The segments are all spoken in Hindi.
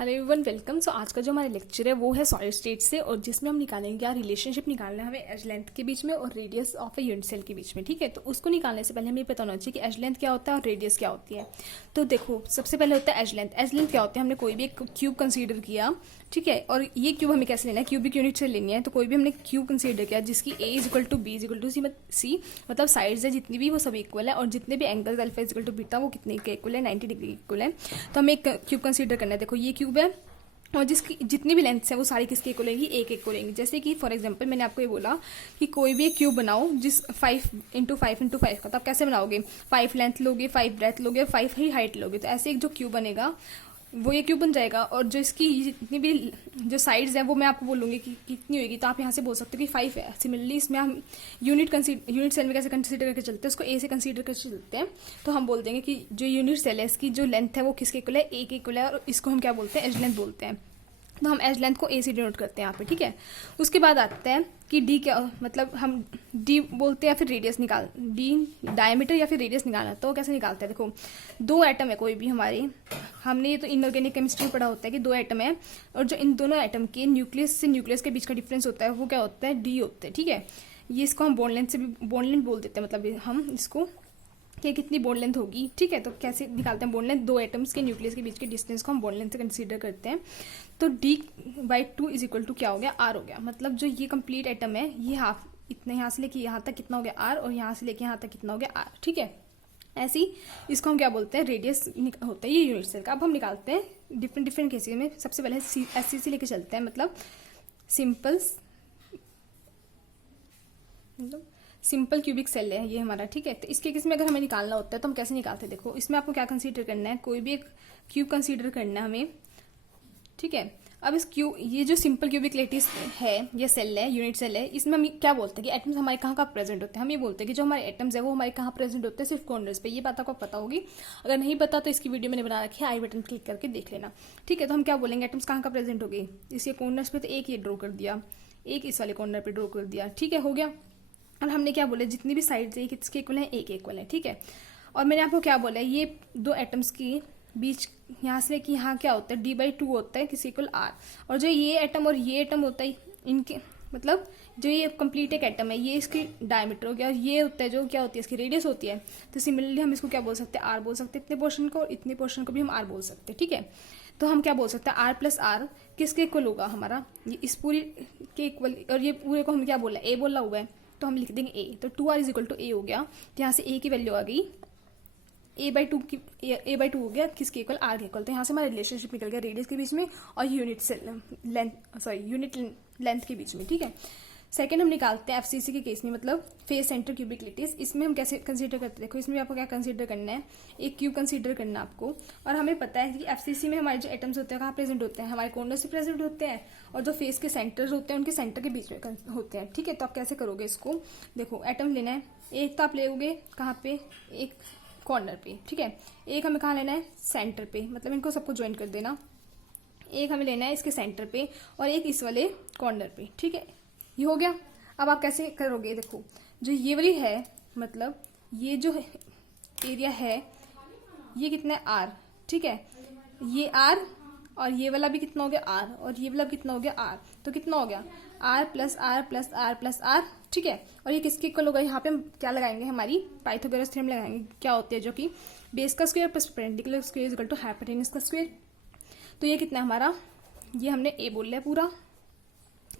Hello everyone, welcome. सो आज का जो हमारा लेक्चर है वो है सॉलिड स्टेट से, और जिसमें हम निकालेंगे क्या रिलेशनशिप निकालना है हमें एज लेंथ के बीच में और radius of a unit cell के बीच में। ठीक है, तो उसको निकालने से पहले हमें पता होना चाहिए कि एज लेंथ क्या होता है और रेडियस क्या होती है। तो देखो, सबसे पहले होता है एज लेंथ। एज लेंथ क्या होता है, हमने कोई भी एक क्यूब कंसीडर किया, ठीक है, और ये क्यूब हमें कैसे लेना है, क्यूबिक यूनिट से लेनी है। तो कोई भी हमने क्यूब कंसीडर किया जिसकी A is equal to B is equal to C, मतलब साइड्स है जितनी भी वो सब इक्वल है, और जितने भी angles alpha is equal to beta वो कितने के इक्वल है, 90 डिग्री इक्वल है। तो हमें एक क्यूब कंसीडर करना है। देखो ये क्यूब है और जिसकी जितनी भी लेंथ्स है वो सारी किसके इक्वल होंगी, एक इक्वल होंगी। जैसे कि फॉर एग्जांपल मैंने आपको ये बोला कि कोई भी एक क्यूब बनाओ जिस 5 इंटू 5 इंटू 5 का, तो आप कैसे बनाओगे, 5 लेंथ लोगे, 5 ब्रेथ लोगे, 5 ही हाइट लोगे। तो ऐसे एक जो क्यूब बनेगा वो ये क्यूब बन जाएगा। और जो इसकी जितनी भी जो साइड्स हैं वो मैं आपको बोलूँगी कि कितनी होगी, तो आप यहाँ से बोल सकते हो कि 5 है। सिमिलरली इसमें हम यूनिट सेल में कैसे कंसीडर करके चलते हैं, उसको ए से कंसीडर करके चलते हैं। तो हम बोल देंगे कि जो यूनिट सेल है इसकी जो लेंथ है वो किसके इक्वल है, ए के इक्वल है, और इसको हम क्या बोलते हैं, एज लेंथ बोलते हैं। तो हम एज लेंथ को ए से डिनोट करते हैं यहाँ पे, ठीक है। उसके बाद आता है कि डी क्या, मतलब हम डी बोलते हैं या फिर रेडियस निकाल, डी डायमीटर या फिर रेडियस निकालना। तो कैसे निकालते हैं, देखो दो एटम है कोई भी हमारे, हमने ये तो इनऑर्गेनिक केमिस्ट्री पढ़ा होता है कि दो एटम है, और जो इन दोनों एटम के न्यूक्लियस से न्यूक्लियस के बीच का डिफरेंस होता है वो क्या होता है, डी होता है, ठीक है। ये इसको हम बॉन्ड लेंथ से भी बॉन्ड लेंथ बोल देते हैं, मतलब हम इसको कि कितनी बॉन्ड लेंथ होगी, ठीक है। तो कैसे निकालते हैं बॉन्ड लेंथ, दो एटम्स के न्यूक्लियस के बीच के डिस्टेंस को हम बॉन्ड लेंथ से कंसीडर करते हैं। तो d/2 इज इक्वल टू क्या हो गया, r हो गया। मतलब जो ये कंप्लीट एटम है ये हाफ इतने यहाँ से लेके यहाँ तक कितना हो गया r, और यहाँ से लेके यहाँ तक कितना हो गया r, ठीक है। ऐसे ही इसको हम क्या बोलते हैं, रेडियस होता है ये यूनिट सेल का। अब हम निकालते हैं डिफरेंट केसेस में। सबसे पहले SC से लेके चलते हैं, मतलब सिंपल क्यूबिक सेल है ये हमारा, ठीक है। तो इसके केस में अगर हमें निकालना होता है तो हम कैसे निकालते हैं, देखो इसमें आपको क्या कंसीडर करना है, कोई भी एक क्यूब कंसीडर करना है हमें, ठीक है। अब इस क्यूब, ये जो सिंपल क्यूबिक लेटिस है, ये सेल है, यूनिट सेल है, इसमें हम क्या बोलते हैं कि एटम्स हमारे कहाँ प्रेजेंट होते हैं। हम ये बोलते हैं कि जो हमारे एटम्स है वो हमारे कहाँ प्रेजेंट होते हैं, सिर्फ कॉर्नर्स पे। ये बात आपको पता होगी, अगर नहीं पता तो इसकी वीडियो मैंने बना रखी है, आई बटन क्लिक करके देख लेना, ठीक है। तो हम क्या बोलेंगे, एटम्स कहाँ प्रेजेंट हो गए, इसके कॉर्नर्स पे। तो एक ये ड्रॉ कर दिया, एक इस वाले कॉर्नर पे ड्रॉ कर दिया, ठीक है, हो गया। और हमने क्या बोला, जितनी भी साइड्स है किसके इक्वल है, एक इक्वल है, ठीक है। और मैंने आपको क्या बोला, ये दो एटम्स की बीच यहाँ से कि यहाँ क्या होता है, d/2 होता है किसी इक्वल r। और जो ये एटम और ये एटम होता है, इनके मतलब जो ये कंप्लीट एक एटम है ये इसकी डायमीटर हो गया, और ये होता है जो क्या होती है, इसकी रेडियस होती है। तो सिमिलरली हम इसको क्या बोल सकते हैं, r बोल सकते हैं इतने पोर्शन को, और इतने पोर्शन को भी हम r बोल सकते हैं, ठीक है। तो हम क्या बोल सकते हैं, r प्लस r किसके इक्वल होगा हमारा, ये इस पूरी के इक्वल, और ये पूरे को हम क्या बोला, a बोला हुआ है, तो हम लिख देंगे a। तो 2r is equal to a हो गया। तो यहाँ से a की वैल्यू आ गई a/2 हो गया किसके इक्वल, r के इक्वल। तो यहाँ से हमारा रिलेशनशिप निकल गया रेडियस के बीच में और यूनिट लेंथ के बीच में, ठीक है। सेकंड हम निकालते हैं FCC के केस में, मतलब फेस सेंटर क्यूबिक लेटिस। इसमें हम कैसे कंसीडर करते हैं, देखो इसमें आपको क्या कंसीडर करना है, एक क्यूब कंसीडर करना है आपको। और हमें पता है कि FCC में हमारे जो एटम्स होते हैं कहाँ प्रेजेंट होते हैं, हमारे कॉर्नर से प्रेजेंट होते हैं, और जो फेस के सेंटर्स होते हैं उनके सेंटर के बीच में होते हैं, ठीक है। तो आप कैसे करोगे इसको, देखो एटम लेना है, एक तो आप लेोगे कहाँ पे, एक कॉर्नर पे, ठीक है। एक हमें कहाँ लेना है, सेंटर पे, मतलब इनको सबको ज्वाइन कर देना। एक हमें लेना है इसके सेंटर पे, और एक इस वाले कॉर्नर पे, ठीक है। ये हो गया। अब आप कैसे करोगे, देखो जो ये वाली है, मतलब ये जो एरिया है ये कितना है, r, ठीक है। ये r और ये वाला भी कितना हो गया, r, और ये वाला भी कितना हो गया, r। तो कितना हो गया, r plus r plus r plus r, ठीक है। और ये किसके इक्वल होगा, यहाँ पे हम क्या लगाएंगे, हमारी पाइथागोरस थ्योरम लगाएंगे, क्या होती है, जो कि बेस का square plus perpendicular square is equal to hypotenuse का स्क्वायर। तो ये कितना है हमारा, ये हमने a बोल लिया पूरा,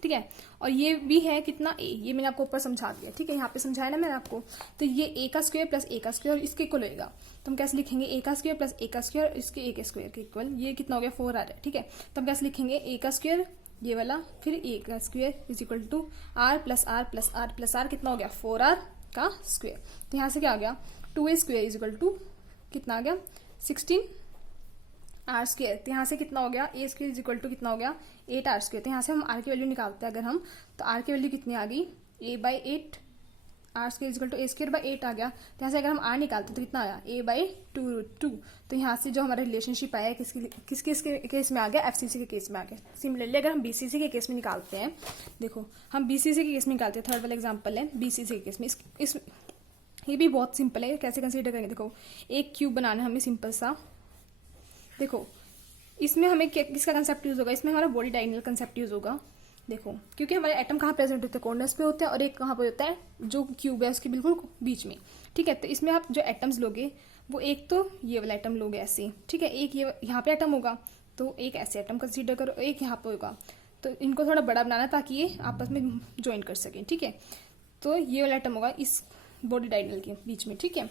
ठीक है। और ये भी है कितना a, ये मैंने आपको ऊपर समझा दिया, ठीक है, यहाँ पे समझाया ना मैंने आपको। तो ये a का स्क्वायर प्लस a का स्क्वायर और इसके इक्वल होगा। तो हम कैसे लिखेंगे, a का स्क्वायर प्लस a का स्क्वायर, इसके a के स्क्वायर के इक्वल, ये कितना हो गया, 4 आ रहा है, ठीक है। तो हम कैसे लिखेंगे, a का स्क्वायर ये वाला, फिर a का square is equal to r plus r plus r plus r, कितना हो गया, 4r का स्क्वायर। तो यहाँ से क्या आ गया, 2a square is equal to कितना आ गया, 16r स्क्वायर। तो यहाँ से कितना हो गया, a square is equal to कितना हो गया, 8r स्क्वायर। तो यहाँ से हम r की वैल्यू निकालते हैं अगर हम, तो r की वैल्यू कितनी आ गई, a/8, r square is equal to a²/8 आ गया। तो यहाँ से अगर हम r निकालते तो कितना आया, a/2√2। तो यहाँ से जो हमारा रिलेशनशिप आया किसके केस में आ गया, FCC के केस में आ गया। सिमिलरली अगर हम BCC के केस में निकालते हैं, देखो हम BCC के केस में निकालते हैं, थर्ड वाला एग्जाम्पल है BCC के केस में। ये भी बहुत सिंपल है, कैसे कंसीडर करेंगे, देखो एक क्यूब बनाना है हमें सिंपल सा। देखो इसमें हमें किसका कंसेप्ट यूज होगा, इसमें हमारा बॉडी डायगोनल कंसेप्ट यूज होगा। देखो क्योंकि हमारे एटम कहाँ प्रेजेंट होते हैं, कॉर्नर्स पे होते हैं, और एक कहाँ पे होता है जो क्यूब है उसके बिल्कुल बीच में, ठीक है। तो इसमें आप जो एटम्स लोगे वो एक तो ये वाला एटम लोगे ऐसे, ठीक है, एक ये यहाँ पे एटम होगा, तो एक ऐसे एटम कंसीडर करो, एक यहाँ पे होगा, तो इनको थोड़ा बड़ा बनाना ताकि ये आपस में ज्वाइन कर सकें, ठीक है। तो ये वाला एटम होगा इस बॉडी डायगोनल के बीच में, ठीक है।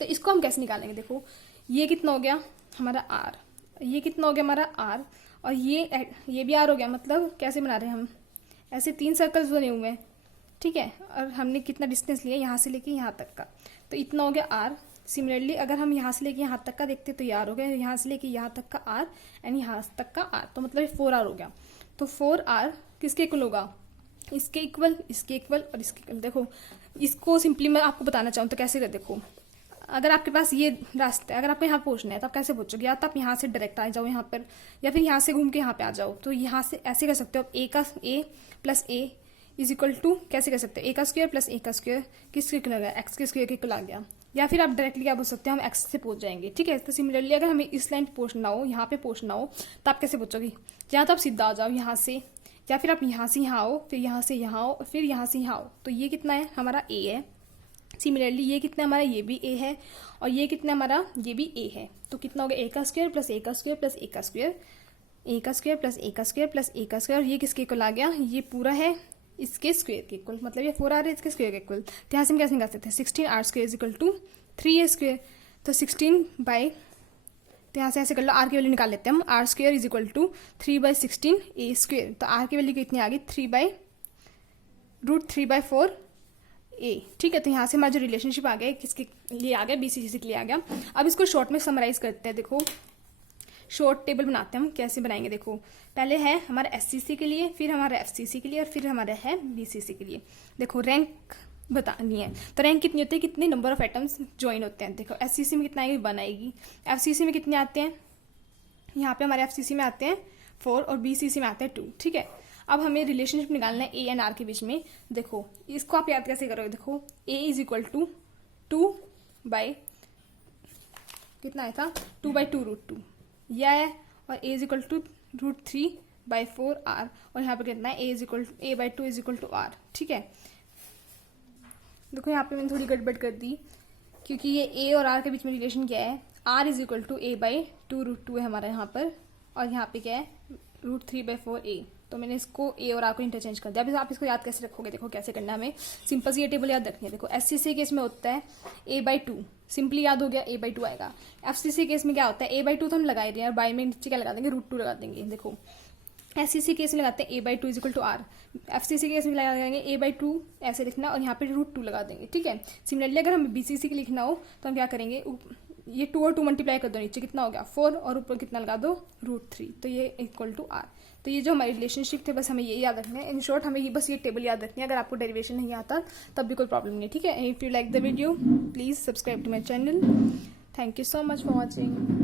तो इसको हम कैसे निकालेंगे, देखो ये कितना हो गया हमारा आर, ये कितना हो गया हमारा आर, और ये भी आर हो गया। मतलब कैसे बना रहे हैं हम, ऐसे 3 सर्कल्स बने हुए हैं, ठीक है, और हमने कितना डिस्टेंस लिया यहाँ से लेके यहाँ तक का, तो इतना हो गया आर। सिमिलरली अगर हम यहाँ से लेके यहाँ तक का देखते तो ये आर हो गया, यहाँ से लेके यहाँ तक का आर एंड यहाँ तक का आर, तो मतलब 4R हो गया। तो 4R किसके इक्वल होगा, इसके इक्वल, इसके इक्वल और इसके इक्वल। देखो इसको सिंपली मैं आपको बताना चाहूँ तो कैसे कर, देखो अगर आपके पास ये रास्ता है, अगर आपको यहाँ पहुँचना है तो आप कैसे पहुँचोगे, या तो आप यहाँ से डायरेक्ट आ जाओ यहाँ पर, या फिर यहाँ से घूम के यहाँ पे आ जाओ। तो यहाँ से ऐसे कर सकते हो आप, a plus a is equal to, कैसे कर सकते हो, a का स्क्वायर प्लस a का स्क्वायर किसके इक्वल आ गया, x के स्क्वायर के इक्वल आ गया। या फिर आप डायरेक्टली क्या बोल सकते हो, हम x से पहुँच जाएंगे, ठीक है। तो सिमिलरली अगर हमें इस लाइन पे पहुँचना हो, यहाँ पे पहुँचना हो, तो आप कैसे पहुँचोगे, या तो आप सीधा आ जाओ यहाँ से, या फिर आप यहाँ से यहाँ आओ, फिर यहाँ से यहाँ आओ, फिर यहाँ से यहाँ आओ। तो ये कितना है हमारा a है। सिमिलरली ये कितना हमारा, ये भी a है, और ये कितना हमारा, ये भी a है। तो कितना हो गया, a का स्क्वायर प्लस a का स्क्वायर प्लस a का स्क्वायर, a का स्क्वायर प्लस a का स्क्वायर प्लस a का स्क्वायर, और ये किसके इक्वल आ गया, ये पूरा है इसके स्क्वायर के इक्वल, मतलब ये 4R है इसके स्क्वायर के इक्वल। तो यहाँ से हम कैसे निकाल सकते हैं, 16R square is equal to 3A square. तो 16 बाई, तो यहाँ से ऐसे कर लो, आर की वैल्यू निकाल लेते हैं हम, R square is equal to 3/16 A square. तो आर की वैल्यू कितनी आ गई, 3/4A, ठीक है। तो यहाँ से हमारा जो रिलेशनशिप आ गया किसके लिए आ गया, BCC के लिए आ गया। अब इसको शॉर्ट में समराइज करते हैं। देखो शॉर्ट टेबल बनाते हैं हम, कैसे बनाएंगे, देखो पहले है हमारा SCC के लिए, फिर हमारा FCC के लिए, और फिर हमारा है BCC के लिए। देखो रैंक बतानी है, तो रैंक कितनी होती है, कितने नंबर ऑफ एटम्स ज्वाइन होते हैं। देखो SCC में कितना आएगी, 1 आएगी। FCC में कितने आते हैं, यहाँ पे हमारे FCC में आते हैं 4 और BCC में आते हैं 2, ठीक है। अब हमें रिलेशनशिप निकालना है A एंड R के बीच में। देखो इसको आप याद कैसे करोगे, देखो A is equal to 2 by कितना आया था, 2/2√2 यह है, और A is equal to √3/4R, और यहाँ पे कितना है, A/2 is equal to R, ठीक है। देखो यहाँ पे मैंने थोड़ी गड़बड़ कर दी, क्योंकि ये A और R के बीच में रिलेशन क्या है, R is equal to A/2√2 है हमारा यहाँ पर, और यहाँ पे क्या है √3/4A। तो मैंने इसको A और R को इंटरचेंज कर दिया। अभी आप इसको याद कैसे रखोगे, देखो कैसे करना है हमें, सिंपल सी ये टेबल याद रखनी है। देखो SCC केस में होता है A/2, सिंपली याद हो गया A/2 आएगा। FCC केस में क्या होता है, A/2 तो हम लगा रहे हैं, और बाई में नीचे क्या लगा देंगे, √2 लगा देंगे। देखो SCC केस में लगाते हैं A/2 is equal to R, FCC case में लगाएंगे A/2 ऐसे लिखना, और यहाँ पे √2 लगा देंगे, ठीक है। सिमिलरली अगर हमें BCC के लिखना हो तो हम क्या करेंगे, ये 2 और 2 मल्टीप्लाई कर दो, नीचे कितना हो गया 4, और ऊपर कितना लगा दो √3, तो ये इक्वल टू R। तो ये जो हमारी रिलेशनशिप थे बस हमें ये याद रखना है। इन शॉर्ट हमें ये बस ये टेबल याद रखनी है। अगर आपको डेरिवेशन नहीं आता तब भी कोई प्रॉब्लम नहीं, ठीक है। If you like the video please subscribe to my channel. Thank you so much for watching.